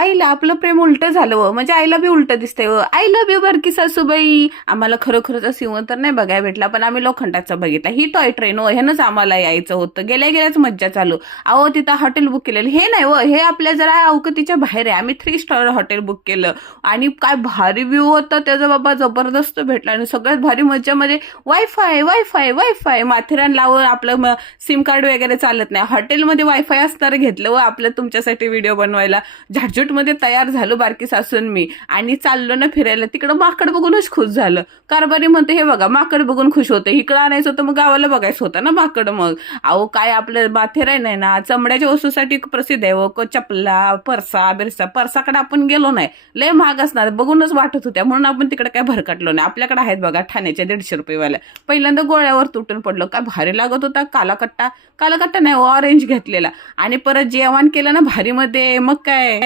आईला आपलं प्रेम उलटं झालं व, म्हणजे आईला बी उलटं दिसतंय व. आय लव्ह यू बरकी सासूबाई. आम्हाला खरोखरच सिंह तर नाही बघायला भेटला, पण आम्ही लोखंडाचा बघितला. ही टॉय ट्रेन हो, ह्यानंच आम्हाला यायचं होतं. गेल्या गेल्याच मज्जा चालू. अहो तिथं हॉटेल बुक केलेलं हे नाही व, हे आपल्या जरा अवकतीच्या बाहेर आहे. आम्ही 3 स्टार हॉटेल बुक केलं आणि काय भारी व्ह्यू होता त्याचा बाबा, जबरदस्त भेटला. आणि सगळ्यात भारी मज्जामध्ये वायफाय वायफाय वायफाय माथेरान लावून आपलं सिम कार्ड वगैरे चालत नाही. हॉटेलमध्ये वायफाय असणार घेतलं व आपलं तुमच्यासाठी व्हिडिओ बनवायला. झाटझुटमध्ये तयार झालो बारकी सासून मी आणि चाललो ना फिरायला. तिकडं माकड बघूनच खुश झालं. कारभारी म्हणते हे बघा माकड बघून खुश होतं. इकडं आणायचं होतं मग गावाला बघायचं होतं ना माकड. मग अहो काय आपलं माथेरान आहे ना चमड्याच्या वस्तूसाठी प्रसिद्ध आहे व. चपला परसा बिरसा. परसाकडे आपण गेलो नाही, लय महाग असणार बघूनच वाटत होत्या, म्हणून आपण तिकडे काय भरकटलो नाही. आपल्याकडे आहेत बघा ठाण्याच्या 150 रुपयेवाल्या. पहिल्यांदा गोळ्यावर तुटून पडलं. काय भारी लागत होता. कालाकट्टा नाही ऑरेंज घेतलेला आणि परत जेवण केलं ना भारीमध्ये. मग काय